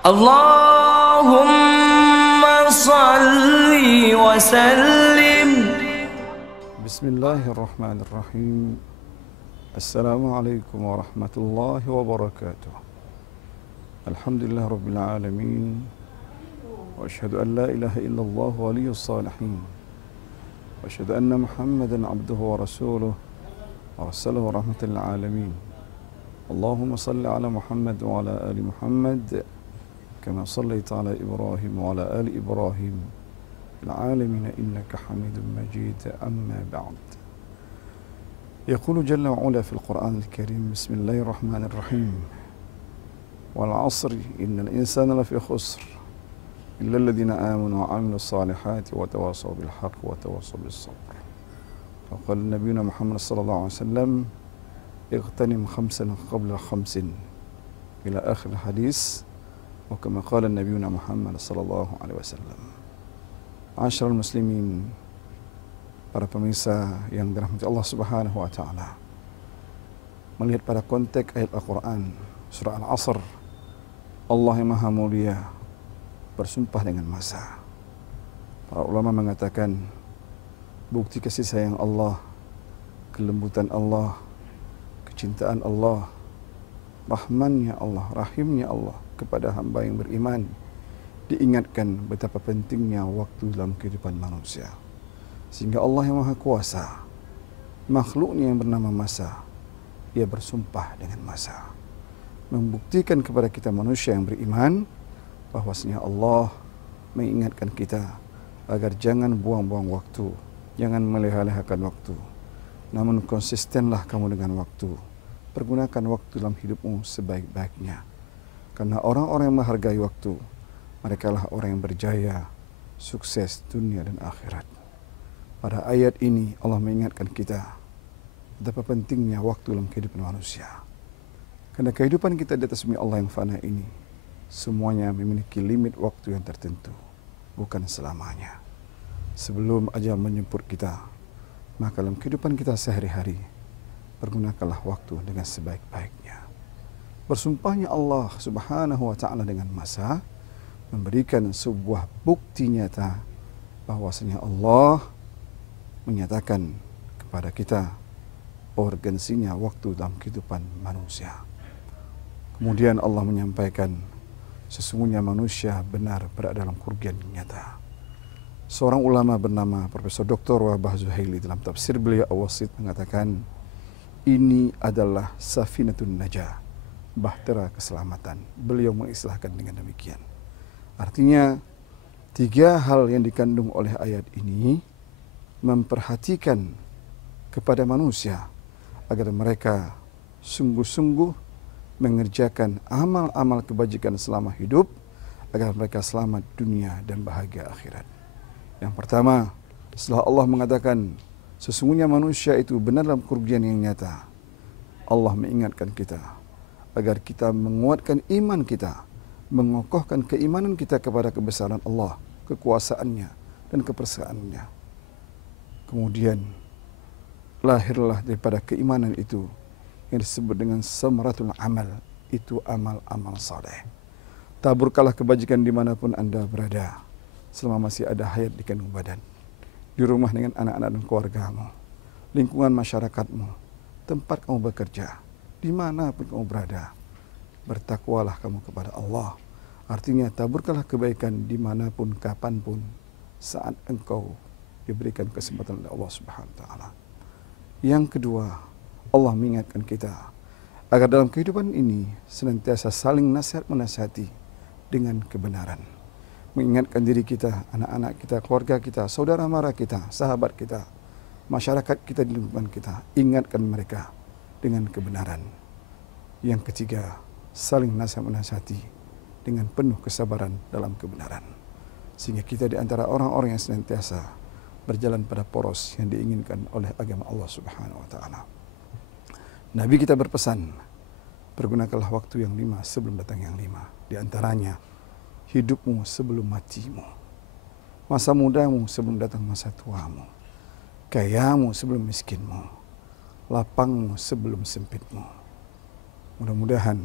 Allahumma salli wa sallim. Bismillahirrahmanirrahim. Assalamualaikum warahmatullahi wabarakatuh. Alhamdulillah rabbil alamin. Wa asyhadu an la ilaha illallah waliyus salihin. Wa asyhadu anna Muhammadan abduhu wa rasuluh. Arsalahu rahmatan lil alamin. Allahumma salli ala Muhammad wa ala ali Muhammad kama sallaita ala Ibrahim wa ala ali Ibrahim fil alamin innaka Hamidum Majid. Amma ba'd. يقول جل وعلا في القرآن الكريم بسم الله الرحمن الرحيم والعصر إن الإنسان لفي خسر إلا الذين آمنوا وعملوا الصالحات وتواصوا بالحق وتواصوا بالصبر. وقال نبينا محمد صلى الله عليه وسلم اغتنم خمسا قبل خمس إلى آخر الحديث. وكما قال نبينا محمد صلى الله عليه وسلم. عاشر المسلمين, para pemirsa yang dirahmati Allah Subhanahu wa taala. Melihat pada konteks ayat Al-Qur'an surah Al-Asr, Allah yang Maha Mulia bersumpah dengan masa. Para ulama mengatakan bukti kasih sayang Allah, kelembutan Allah, kecintaan Allah, rahmannya Allah, rahimnya Allah kepada hamba yang beriman, diingatkan betapa pentingnya waktu dalam kehidupan manusia. Sehingga Allah yang Maha Kuasa, makhluknya yang bernama masa, ia bersumpah dengan masa, membuktikan kepada kita manusia yang beriman bahwasanya Allah mengingatkan kita agar jangan buang-buang waktu, jangan melehah-lehahkan waktu, namun konsistenlah kamu dengan waktu. Pergunakan waktu dalam hidupmu sebaik-baiknya, karena orang-orang yang menghargai waktu, merekalah orang yang berjaya, sukses dunia dan akhirat. Pada ayat ini Allah mengingatkan kita betapa pentingnya waktu dalam kehidupan manusia. Karena kehidupan kita di atas bumi Allah yang fana ini, semuanya memiliki limit waktu yang tertentu, bukan selamanya. Sebelum ajal menjemput kita, maka dalam kehidupan kita sehari-hari, pergunakanlah waktu dengan sebaik-baiknya. Bersumpahnya Allah Subhanahu wa taala dengan masa memberikan sebuah bukti nyata bahwasanya Allah menyatakan kepada kita urgensinya waktu dalam kehidupan manusia. Kemudian Allah menyampaikan sesungguhnya manusia benar berada dalam kerugian nyata. Seorang ulama bernama Profesor Dr. Wahbah Zuhaili dalam tafsir beliau Al-Wasit mengatakan, ini adalah safinatun najah, bahtera keselamatan. Beliau mengistilahkan dengan demikian. Artinya, tiga hal yang dikandung oleh ayat ini memperhatikan kepada manusia agar mereka sungguh-sungguh mengerjakan amal-amal kebajikan selama hidup agar mereka selamat dunia dan bahagia akhirat. Yang pertama, setelah Allah mengatakan sesungguhnya manusia itu benar dalam kerugian yang nyata, Allah mengingatkan kita agar kita menguatkan iman kita, mengokohkan keimanan kita kepada kebesaran Allah, kekuasaannya dan kepersaannya. Kemudian lahirlah daripada keimanan itu yang disebut dengan samaratul amal, itu amal-amal saleh. Taburkanlah kebajikan dimanapun Anda berada, selama masih ada hayat di kandung badan, di rumah dengan anak-anak dan keluargamu, lingkungan masyarakatmu, tempat kamu bekerja, dimanapun kamu berada, bertakwalah kamu kepada Allah. Artinya taburkanlah kebaikan dimanapun, kapanpun, saat engkau diberikan kesempatan oleh Allah Subhanahu wa taala. Yang kedua, Allah mengingatkan kita agar dalam kehidupan ini senantiasa saling nasihat menasihati dengan kebenaran. Mengingatkan diri kita, anak-anak kita, keluarga kita, saudara mara kita, sahabat kita, masyarakat kita di lingkungan kita, ingatkan mereka dengan kebenaran. Yang ketiga, saling nasihat menasihati dengan penuh kesabaran dalam kebenaran, sehingga kita di antara orang-orang yang senantiasa berjalan pada poros yang diinginkan oleh agama Allah Subhanahu wa taala. Nabi kita berpesan, pergunakanlah waktu yang 5 sebelum datang yang 5. Di antaranya, hidupmu sebelum matimu, masa mudamu sebelum datang masa tuamu, kayamu sebelum miskinmu, lapangmu sebelum sempitmu. Mudah-mudahan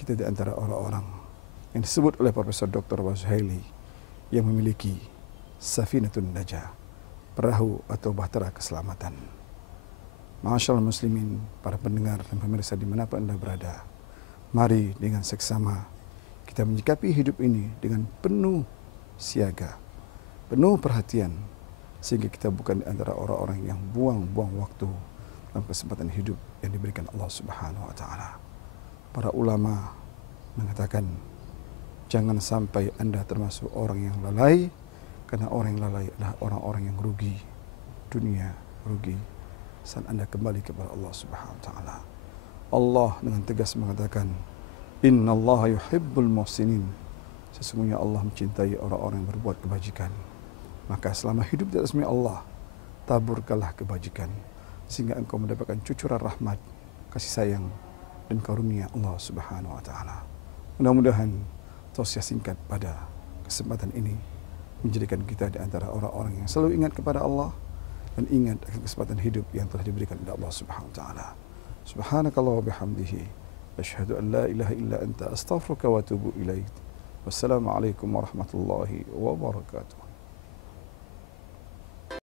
kita di antara orang-orang yang disebut oleh Profesor Dr. Wazuhaili yang memiliki Safinatun Najah, perahu atau bahtera keselamatan. Ma'asyiral muslimin, para pendengar dan pemirsa dimanapun Anda berada, mari dengan seksama kita menyikapi hidup ini dengan penuh siaga, penuh perhatian, sehingga kita bukan di antara orang-orang yang buang-buang waktu dalam kesempatan hidup yang diberikan Allah Subhanahu wa taala. Para ulama mengatakan, jangan sampai Anda termasuk orang yang lalai, karena orang yang lalai adalah orang-orang yang rugi dunia, rugi saat Anda kembali kepada Allah Subhanahu wa taala. Allah dengan tegas mengatakan, innallaha yuhibbul muhsinin. Sesungguhnya Allah mencintai orang-orang yang berbuat kebajikan. Maka selama hidup di atas Allah, taburkanlah kebajikan, sehingga engkau mendapatkan cucuran rahmat, kasih sayang, dan karunia Allah Subhanahu wa taala. Mudah-mudahan tausiah singkat pada kesempatan ini menjadikan kita di antara orang-orang yang selalu ingat kepada Allah dan ingat akan kesempatan hidup yang telah diberikan oleh Allah Subhanahu wa taala. Subhanakallah wa bihamdihi, asyhadu an la ilaha illa anta, astaghfiruka wa atubu ilaik. Wassalamualaikum warahmatullahi wabarakatuh.